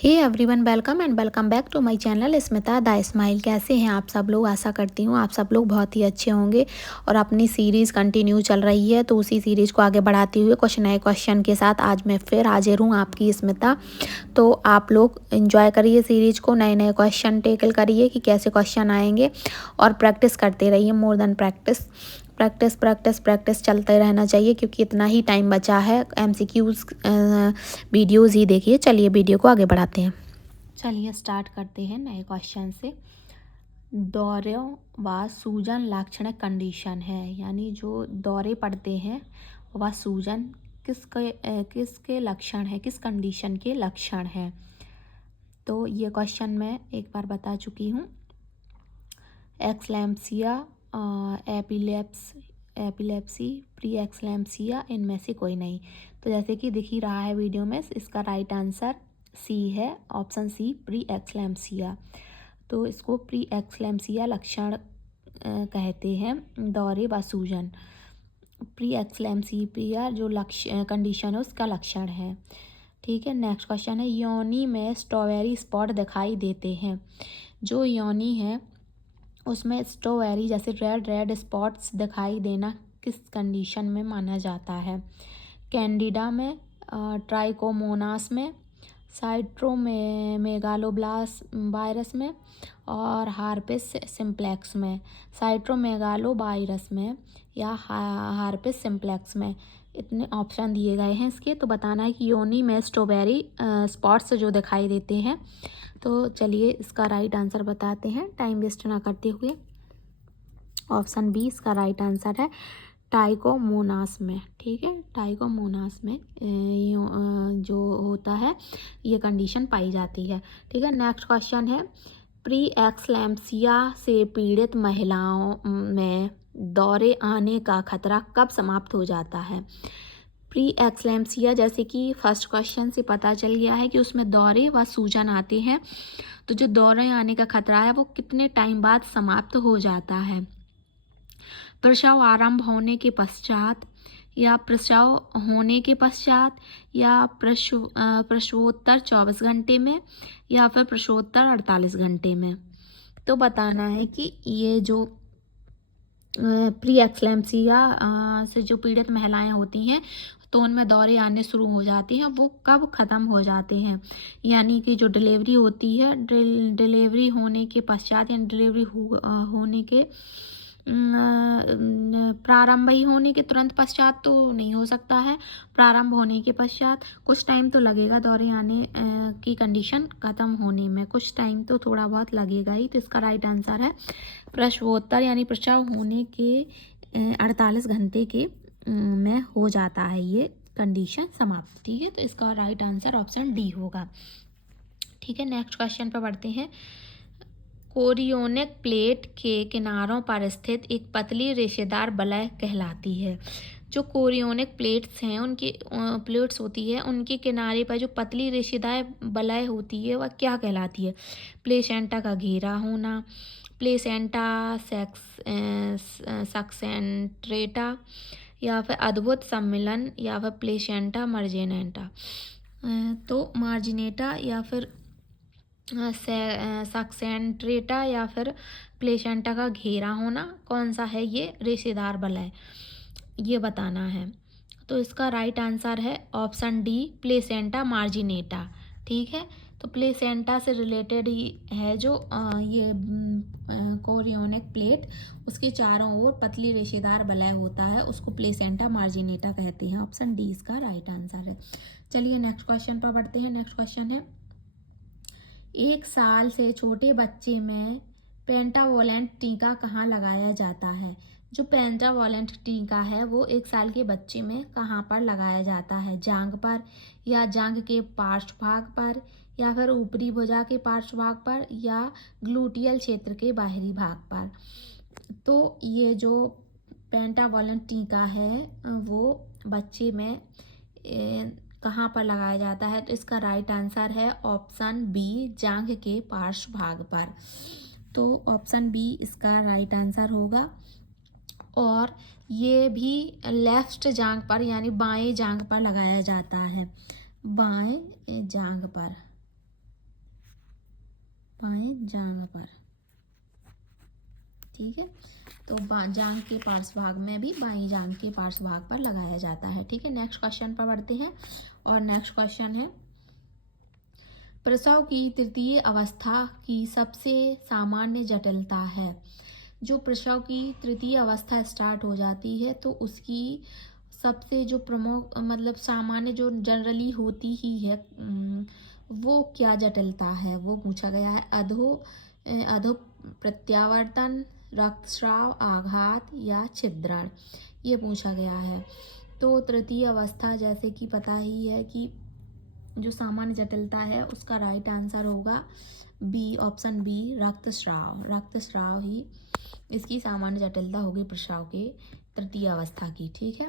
Hey everyone, welcome and welcome back to my channel Smita the smile. कैसे हैं आप सब लोग? आशा करती हूँ आप सब लोग बहुत ही अच्छे होंगे। और अपनी सीरीज़ कंटिन्यू चल रही है तो उसी सीरीज़ को आगे बढ़ाते हुए कुछ नए क्वेश्चन के साथ आज मैं फिर हाजिर हूँ, आपकी स्मिता। तो आप लोग एंजॉय करिए सीरीज़ को, नए नए क्वेश्चन टेकल करिए कि कैसे क्वेश्चन आएंगे और प्रैक्टिस करते रहिए। More than practice, practice practice practice चलते रहना चाहिए क्योंकि इतना ही टाइम बचा है। एमसीक्यूज़ वीडियोज़ ही देखिए। चलिए वीडियो को आगे बढ़ाते हैं। चलिए स्टार्ट करते हैं नए क्वेश्चन से। दौरे व सूजन लाक्षणिक कंडीशन है, यानी जो दौरे पड़ते हैं वह सूजन किसके लक्षण है, किस कंडीशन के लक्षण है। तो ये क्वेश्चन मैं एक बार बता चुकी हूँ। एक्सलैम्सिया, एपिलेप्सी, प्री एक्सलैम्सिया, इनमें से कोई नहीं। तो जैसे कि दिख ही रहा है वीडियो में, इसका राइट आंसर सी है, ऑप्शन सी, प्री एक्सलैम्सिया। तो इसको प्री एक्सलैम्सिया लक्षण कहते हैं, दौरे व सूजन। प्री एक्सलैम्सिया जो लक्षण कंडीशन है उसका लक्षण है। ठीक है, नेक्स्ट क्वेश्चन है, योनि में स्ट्रॉबेरी स्पॉट दिखाई देते हैं। जो योनि है उसमें स्ट्रॉबेरी जैसे रेड रेड स्पॉट्स दिखाई देना किस कंडीशन में माना जाता है। कैंडिडा में, ट्राइकोमोनास में, साइट्रोमेगालोब्लास वायरस में और हार्पिस सिम्प्लेक्स में। साइट्रोमेगालो वायरस में या हार्पिस सिम्प्लेक्स में। इतने ऑप्शन दिए गए हैं इसके, तो बताना है कि योनि में स्ट्रॉबेरी स्पॉट्स जो दिखाई देते हैं। तो चलिए इसका राइट आंसर बताते हैं टाइम वेस्ट ना करते हुए। ऑप्शन बी इसका राइट आंसर है, टाइकोमोनास में। ठीक है, टाइकोमोनास में जो होता है ये कंडीशन पाई जाती है। ठीक है, नेक्स्ट क्वेश्चन है, प्री एक्सलैम्सिया से पीड़ित महिलाओं में दौरे आने का खतरा कब समाप्त हो जाता है। प्री एक्सलैम्सिया, जैसे कि फर्स्ट क्वेश्चन से पता चल गया है कि उसमें दौरे व सूजन आते हैं, तो जो दौरे आने का खतरा है वो कितने टाइम बाद समाप्त हो जाता है। प्रसव आरंभ होने के पश्चात, या प्रसव होने के पश्चात, या प्रसवोत्तर 24 घंटे में, या फिर प्रसवोत्तर 48 घंटे में। तो बताना है कि ये जो प्री एक्सलैम्सिया से जो पीड़ित महिलाएं होती हैं तो उनमें दौरे आने शुरू हो जाते हैं, वो कब ख़त्म हो जाते हैं। यानी कि जो डिलीवरी होती है, डिलीवरी होने के पश्चात, यानी डिलीवरी होने के प्रारंभ ही होने के तुरंत पश्चात तो नहीं हो सकता है। प्रारंभ होने के पश्चात कुछ टाइम तो लगेगा दौरे आने की कंडीशन ख़त्म होने में, कुछ टाइम तो थोड़ा बहुत लगेगा ही। तो इसका राइट आंसर है प्रसवोत्तर, यानी प्रसव होने के 48 घंटे के में हो जाता है ये कंडीशन समाप्त। ठीक है, तो इसका राइट आंसर ऑप्शन डी होगा। ठीक है, नेक्स्ट क्वेश्चन पर बढ़ते हैं। कोरियोनिक प्लेट के किनारों पर स्थित एक पतली रेशेदार बलय कहलाती है। जो कोरियोनिक प्लेट्स हैं, उनकी प्लेट्स होती है, उनके किनारे पर जो पतली रेशेदार बलय होती है वह क्या कहलाती है। प्लेसेंटा का घेरा होना, प्लेसेंटा सक्सेंट्रेटा, या फिर अद्भुत सम्मिलन, या फिर प्लेसेंटा मार्जिनेटा। तो मार्जिनेटा या फिर सक्सेंट्रेटा या फिर प्लेसेंटा का घेरा होना, कौन सा है ये रेशेदार बलय, ये बताना है। तो इसका राइट आंसर है ऑप्शन डी, प्लेसेंटा मार्जिनेटा। ठीक है, तो प्लेसेंटा से रिलेटेड ही है जो ये कोरियोनिक प्लेट, उसके चारों ओर पतली रेशेदार बलय होता है, उसको प्लेसेंटा मार्जिनेटा कहते हैं। ऑप्शन डी इसका राइट आंसर है। चलिए नेक्स्ट क्वेश्चन पर बढ़ते हैं। नेक्स्ट क्वेश्चन है, 1 साल से छोटे बच्चे में पेंटावोलेंट टीका कहाँ लगाया जाता है। जो पेंटावोलेंट टीका है वो 1 साल के बच्चे में कहाँ पर लगाया जाता है। जांघ पर, या जांघ के पार्श्व भाग पर, या फिर ऊपरी भुजा के पार्श्व भाग पर, या ग्लूटियल क्षेत्र के बाहरी भाग पर। तो ये जो पेंटावोलेंट टीका है वो बच्चे में कहाँ पर लगाया जाता है। तो इसका राइट आंसर है ऑप्शन बी, जांघ के पार्श्व भाग पर। तो ऑप्शन बी इसका राइट आंसर होगा। और ये भी लेफ्ट जांघ पर, यानी बाएं जांघ पर लगाया जाता है, बाएं जांघ पर। बाएं जांघ पर। ठीक है, तो जांघ के पार्श्व भाग में भी बाएं जांघ के पार्श्व भाग पर लगाया जाता है। ठीक है, नेक्स्ट क्वेश्चन पर बढ़ते हैं और नेक्स्ट क्वेश्चन है प्रसव की तृतीय अवस्था की सबसे सामान्य जटिलता है। जो प्रसव की तृतीय अवस्था स्टार्ट हो जाती है तो उसकी सबसे जो प्रमुख मतलब सामान्य जो जनरली होती ही है वो क्या जटिलता है, वो पूछा गया है। अधो प्रत्यावर्तन, रक्तस्राव, आघात या छिद्रण, ये पूछा गया है। तो तृतीय अवस्था जैसे कि पता ही है कि जो सामान्य जटिलता है उसका राइट आंसर होगा बी, ऑप्शन बी, रक्तस्राव। रक्तस्राव ही इसकी सामान्य जटिलता होगी प्रसव के तृतीय अवस्था की। ठीक है,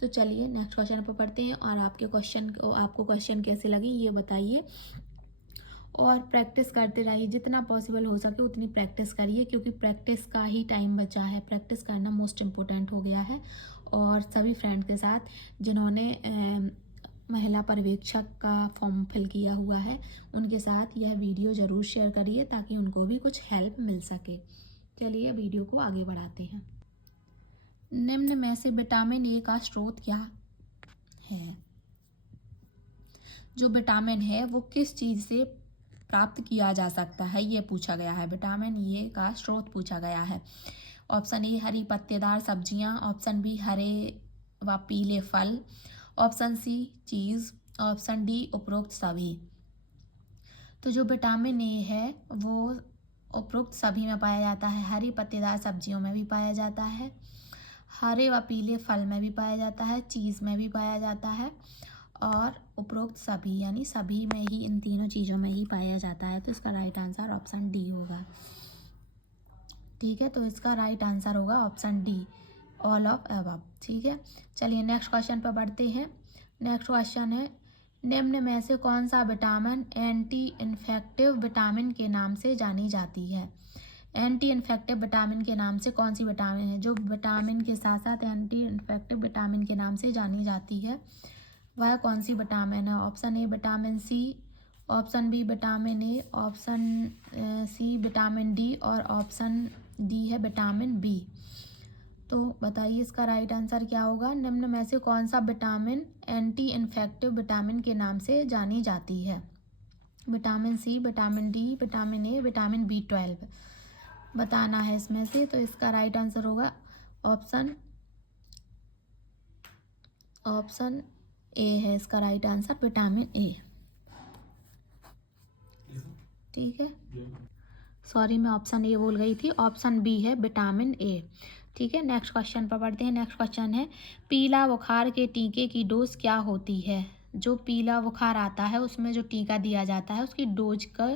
तो चलिए नेक्स्ट क्वेश्चन पर पढ़ते हैं और आपको क्वेश्चन कैसे लगे ये बताइए और प्रैक्टिस करते रहिए, जितना पॉसिबल हो सके उतनी प्रैक्टिस करिए क्योंकि प्रैक्टिस का ही टाइम बचा है। प्रैक्टिस करना मोस्ट इम्पोर्टेंट हो गया है। और सभी फ्रेंड के साथ जिन्होंने महिला पर्यवेक्षक का फॉर्म फिल किया हुआ है उनके साथ यह वीडियो ज़रूर शेयर करिए ताकि उनको भी कुछ हेल्प मिल सके। चलिए वीडियो को आगे बढ़ाते हैं। निम्न में से विटामिन ए का स्रोत क्या है? जो विटामिन है वो किस चीज़ से प्राप्त किया जा सकता है, ये पूछा गया है। विटामिन ए का स्रोत पूछा गया है। ऑप्शन ए हरी पत्तेदार सब्जियां, ऑप्शन बी हरे व पीले फल, ऑप्शन सी चीज़, ऑप्शन डी उपरोक्त सभी। तो जो विटामिन ए है वो उपरोक्त सभी में पाया जाता है। हरी पत्तेदार सब्जियों में भी पाया जाता है, हरे व पीले फल में भी पाया जाता है, चीज़ में भी पाया जाता है और उपरोक्त सभी यानी सभी में ही, इन तीनों चीज़ों में ही पाया जाता है। तो इसका राइट आंसर ऑप्शन डी होगा। ठीक है, तो इसका राइट आंसर होगा option D, all of above. ठीक है, चलिए नेक्स्ट क्वेश्चन पर बढ़ते हैं। नेक्स्ट क्वेश्चन है निम्न में से कौन सा विटामिन एंटी इन्फेक्टिव विटामिन के नाम से जानी जाती है? एंटी इन्फेक्टिव विटामिन के नाम से कौन सी विटामिन है जो विटामिन के साथ साथ एंटी इन्फेक्टिव विटामिन के नाम से जानी जाती है? वह कौन सी विटामिन है? Option A vitamin C, option B vitamin A, option C vitamin D और ऑप्शन डी है विटामिन बी। तो बताइए इसका राइट आंसर क्या होगा। निम्न में से कौन सा विटामिन एंटी इन्फेक्टिव विटामिन के नाम से जानी जाती है? Vitamin C, vitamin D, vitamin A, vitamin B12 बताना है इसमें से। तो इसका राइट आंसर होगा ऑप्शन ए है इसका राइट आंसर, विटामिन ए। ठीक है, सॉरी मैं ऑप्शन ए बोल गई थी, ऑप्शन बी है विटामिन ए। ठीक है, नेक्स्ट क्वेश्चन पर बढ़ते हैं। नेक्स्ट क्वेश्चन है पीला बुखार के टीके की डोज क्या होती है? जो पीला बुखार आता है उसमें जो टीका दिया जाता है उसकी डोज का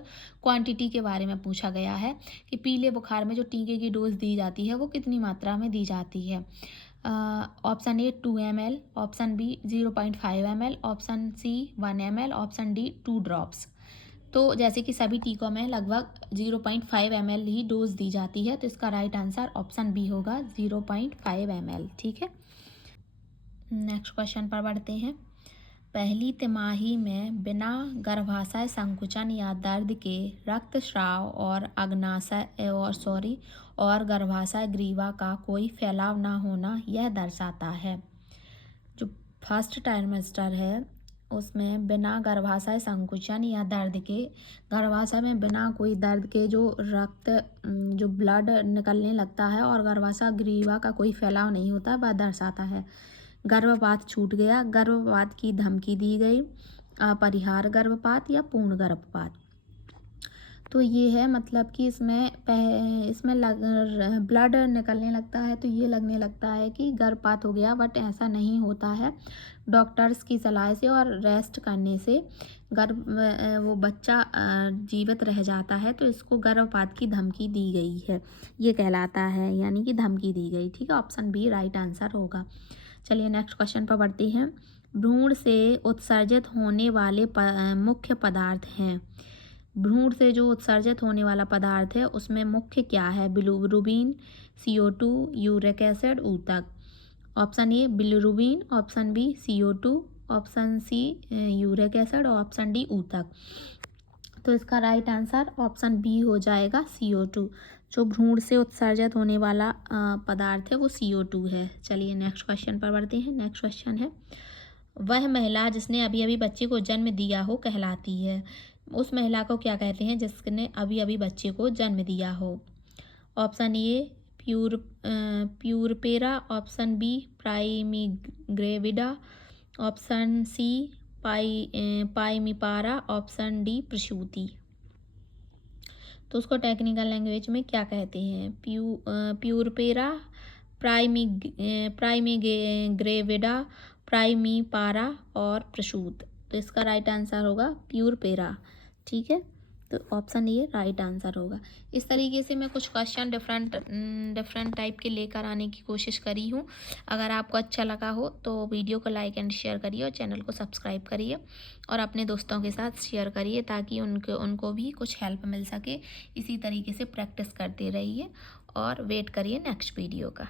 क्वांटिटी के बारे में पूछा गया है कि पीले बुखार में जो टीके की डोज दी जाती है वो कितनी मात्रा में दी जाती है। Option A 2 ml, option B 0.5 ml, option C 1 ml, option D 2 drops. तो जैसे कि सभी टीकों में लगभग 0.5 ml ही डोज दी जाती है तो इसका राइट आंसर ऑप्शन बी होगा 0.5 ml। ठीक है, नेक्स्ट क्वेश्चन पर बढ़ते हैं। पहली तिमाही में बिना गर्भाशय संकुचन या दर्द के रक्तस्राव और और गर्भाशय ग्रीवा का कोई फैलाव ना होना यह दर्शाता है। जो फर्स्ट ट्राइमेस्टर है उसमें बिना गर्भाशय संकुचन या दर्द के, गर्भाशय में बिना कोई दर्द के जो रक्त जो ब्लड निकलने लगता है और गर्भाशय ग्रीवा का कोई फैलाव नहीं होता वह दर्शाता है। गर्भपात छूट गया, गर्भपात की धमकी दी गई, अपरिहार्य गर्भपात या पूर्ण गर्भपात। तो ये है मतलब कि इसमें ब्लड निकलने लगता है तो ये लगने लगता है कि गर्भपात हो गया, बट ऐसा नहीं होता है। डॉक्टर्स की सलाह से और रेस्ट करने से वो बच्चा जीवित रह जाता है तो इसको गर्भपात की धमकी दी गई है, ये कहलाता है, यानी कि धमकी दी गई। ठीक है, ऑप्शन बी राइट आंसर होगा। चलिए नेक्स्ट क्वेश्चन पर बढ़ते हैं। भ्रूण से उत्सर्जित होने वाले मुख्य पदार्थ हैं। भ्रूण से जो उत्सर्जित होने वाला पदार्थ है उसमें मुख्य क्या है? बिलिरुबिन, CO2, यूरिक एसिड, ऊतक। Option A bilirubin, option B CO2, option C uric acid और ऑप्शन डी ऊतक। तो इसका राइट आंसर ऑप्शन बी हो जाएगा CO2। जो भ्रूण से उत्सर्जित होने वाला पदार्थ है वो CO2 है। चलिए नेक्स्ट क्वेश्चन पर बढ़ते हैं। नेक्स्ट क्वेश्चन है, वह महिला जिसने अभी अभी बच्चे को जन्म दिया हो कहलाती है। उस महिला को क्या कहते हैं जिसने अभी अभी बच्चे को जन्म दिया हो? Option A puerpera, option B primigravida, option C primipara, option D प्रसूति। तो उसको टेक्निकल लैंग्वेज में क्या कहते हैं? प्यूरपेरा, प्राइमीग्रेविडा, प्राइमीपारा और प्रसूत। तो इसका राइट आंसर होगा प्यूरपेरा। ठीक है, तो ऑप्शन ये राइट आंसर होगा। इस तरीके से मैं कुछ क्वेश्चन डिफरेंट टाइप के लेकर आने की कोशिश करी हूँ। अगर आपको अच्छा लगा हो तो वीडियो को लाइक एंड शेयर करिए और चैनल को सब्सक्राइब करिए और अपने दोस्तों के साथ शेयर करिए ताकि उनको भी कुछ हेल्प मिल सके। इसी तरीके से प्रैक्टिस करते रहिए और वेट करिए नेक्स्ट वीडियो का।